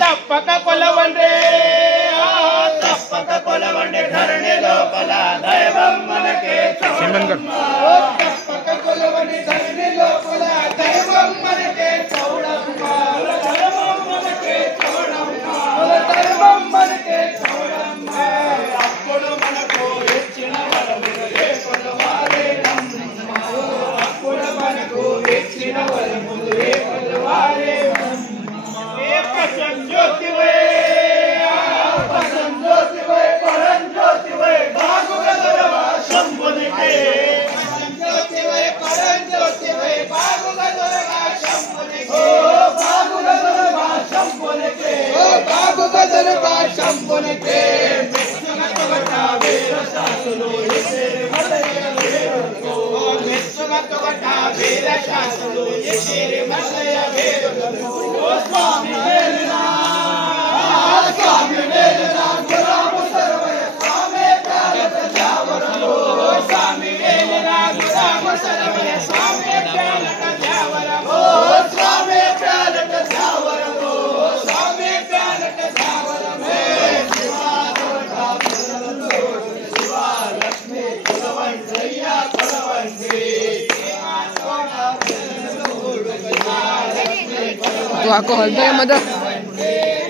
తప్పక కొలవండే తప్పక కొలవండే ధరణి లోపల దైవం మనకే చూడమ్మ తప్పక కొలవండే ధరణి లోపల దైవం మనకే చూడమ్మ దైవం మనకే చూడమ్మ దైవం మనకే చూడమ్మ అప్పుడు మనకు ఇచ్చిన వరములు ఏ కొలవాలేనమ్మ అప్పుడు మనకు ఇచ్చిన వరములు ఏ కొలవాలేనమ్మ జ్యోతివే జ్యోతివే పరం జ్యోతివే బాగుగదరవా శంభునికే జ్యోతివే పరం జ్యోతివే బాగుగదరవా శంభునికే బాగుగదరవా శంభునికే బాగుగదరవా శంభునికే మెచ్చుగతగట వీర శాసులు ఎసేరి మల్లయ్య వేరుకో మెచ్చుగతగట వీర శాసులు ఎసేరి మల్లయ్య వేరుకో ఓ స్వామి వేలునా స్వామి వేలునా గులాము సర్వయ స్వామి ప్యాలట జావరలో స్వామి వేలునా గులాము సర్వయ స్వామి ప్యాలట జావరలో స్వామి ప్యాలట జావరలో స్వామి ప్యాలట జావరమే శివాలక్ష్మి కులవండ్రయ్య కులవండ్రి तो आपको हलता है मदद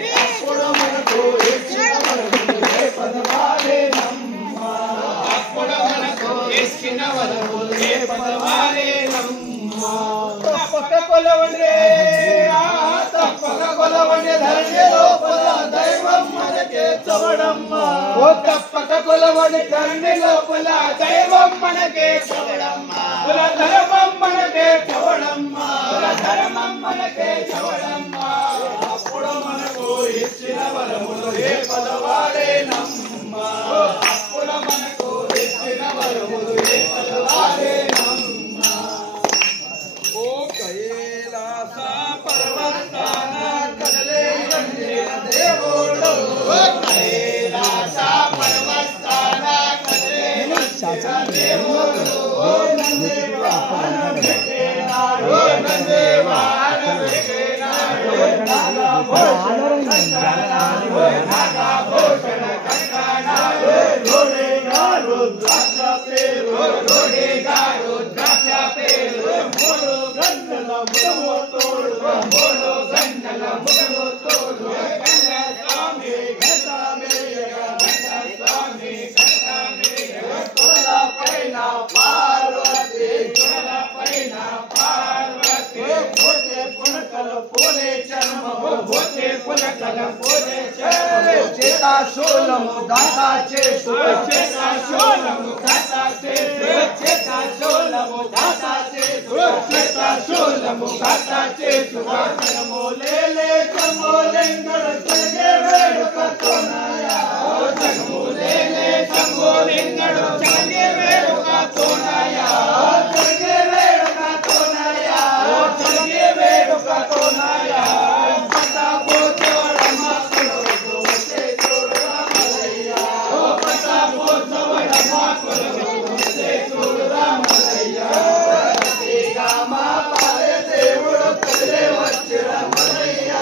తప్పక కొలవడి ధరణి లోపల దైవం మనకే చూడమ్మ కుల ధర్మం మనకే చూడమ్మ కుల ధర్మం మనకే చూడమ్మ అప్పుడు మనకు ఇచ్చిన వరములు ఏ పదవాలేనమ్మ అప్పుడు మనకు ఇచ్చిన వరములు ఏ పదవాలేనమ్మ ఓ కైలాస పర్వతాన కదలే గండిన దేవుడు కైలాస పర్వతాన కదలే గండిన దేవుడు ఓ నందేవాడ వెకేనాడు నందేవాడ వెకేనాడు నాగభూషణ కంకణాలు రోడేగారు ద్రాక్ష పేరు రోడేగారు ద్రాక్ష పేరు మూడు గంటల ముడము తోడు మూడు గంటల ముడము తోడు గంగ స్వామి గంగమేయ గంగ స్వామి గంగమేయ తొల పైన పార్వతి తొల పైన పార్వతి పోతే పునకల పోలే చర్మము పోతే పునకల పోలే చర్మము చేతాశూలము దాతా చేసు చేతాశూలము దాతా చేసు చేతాశూలము దాతా చేసు చేతాశూలము దాతా చేసు వాచనము లేలే చమోలెంగడ చలగే వేడుక తోనయా చనము లేలే చమోలెంగడ చలగే వేడుక తోనయా చలగే వేడుక తోనయా చలగే వేడుక తోనయా పతా పోచోడమ్మ కొలువు వచ్చే చూడురా మల్లయ్య ఓ పతా పోచోడమ్మ కొలువు వచ్చే చూడురా మల్లయ్య గట్టిగామా పాలే దేవుడు కదిలే వచ్చిరా మల్లయ్య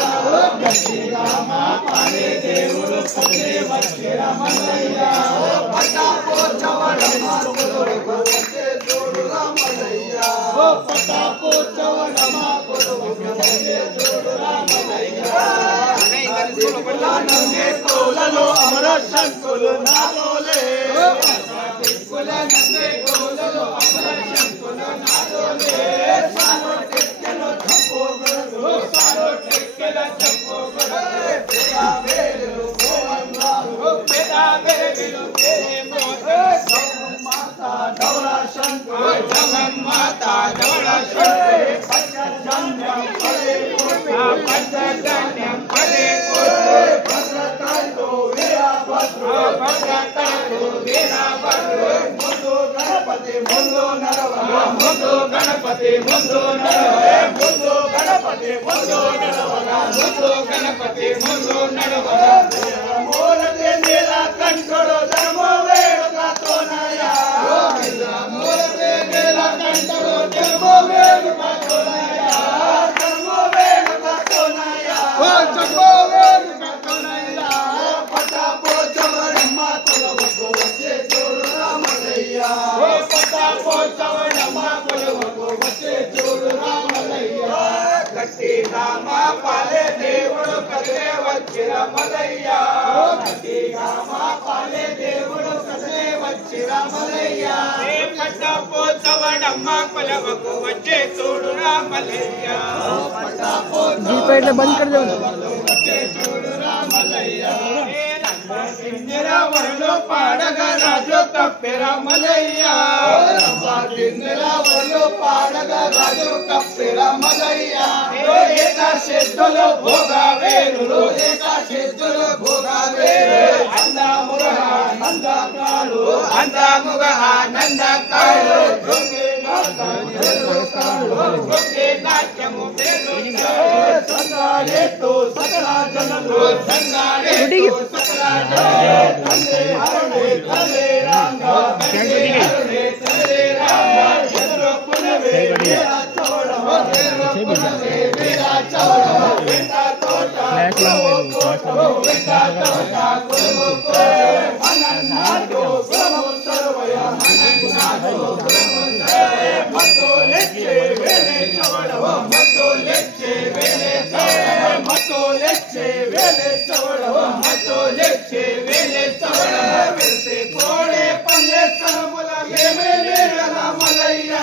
గట్టిగామా పాలే దేవుడు కదిలే వచ్చిరా మల్లయ్య పతా పోచోడమ్మ కొలువు వచ్చే చూడురా మల్లయ్య ఓ పతా పోచోడమ్మ కొలువు వచ్చే చూడురా మల్లయ్య నందే కోలలో అమర శంకులు నాదోలే కుల నందే కోలలో అమర శంకులు నాదోలే సారో టెక్కెలో చంపోగడు సారో టెక్కెల చంపోగడు పేదా వేలు గోవన్నాడు పేదా వేలు దేమోతే మాతా డౌలా శంకులు జగన్మాతా డౌలా శంకులు పంచజన్యం పదే పంచజన్యం పదే భద్రకాళితో వీరభద్రు భద్రకాళితో వీరభద్రు ముందు గణపతి ముందు నడవన ముందు గణపతి ముందు నడవన ముందు గణపతి ముందు నడవన ముందు గణపతి ముందు నడవన మూలతే నీల కంఠుడు ధర్మ వేడుక తోనయా మూలతే నీల కంఠుడు ధర్మ వేడుక తోనయా రామలయ్యా గట్టిగామా పాలే దేవుడు కదలే వచ్చి రామలయ్యా పట్టపోతవడమ్మ కొలవకు వచ్చే చూడు రామలయ్యా पहले बंद कर दो చూడు రామలయ్యా సింగరావరలో పాడగా రాజు కప్పే రామలయ్యా సింగరావరలో పాడగా రాజు కప్పే రామలయ్యా ఏక చేతులు భోగావేరులు ఏక చేతులు భోగావేరు అందముగ ఆనందకాలు అందముగ ఆనందకాలు గొంగే నాట్యము సంగాడేతో సకల జనులు సంగాడేతో సకల జనులు హరణే తలే రాంగ హరణే తలే రాంగ ఎదురు పునవే వీరా చౌడవ ఎదురు పునవే వీరా చౌడవ వెంట తోట వెంట తోట కులుముకో మనన్నాడు కులము సర్వయ మనన్నాడు కులము సర్వయ మతో లెచ్చే వేలే చౌడవ మతో లెచ్చే వేలే చౌడవ మతో లెచ్చే వేలే చౌడవ మతో లెచ్చే వేలే చౌడవ వెల్సే కోడే పల్లె సరముల ఏమేలే రామలయ్యా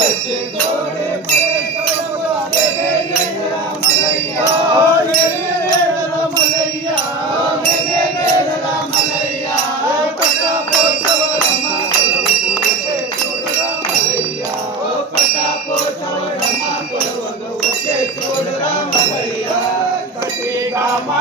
వెల్సే కోడే పల్లె సరముల ఏమేలే రామలయ్యా ఏమేలే రామలయ్యా ఏమేలే రామలయ్యా పట్టపోతవరమ్మ కొలవకు వచ్చే చూడు రామలయ్యా పట్టపోతవరమ్మ కొలవకు వచ్చే చూడు రామలయ్యా గట్టిగా మా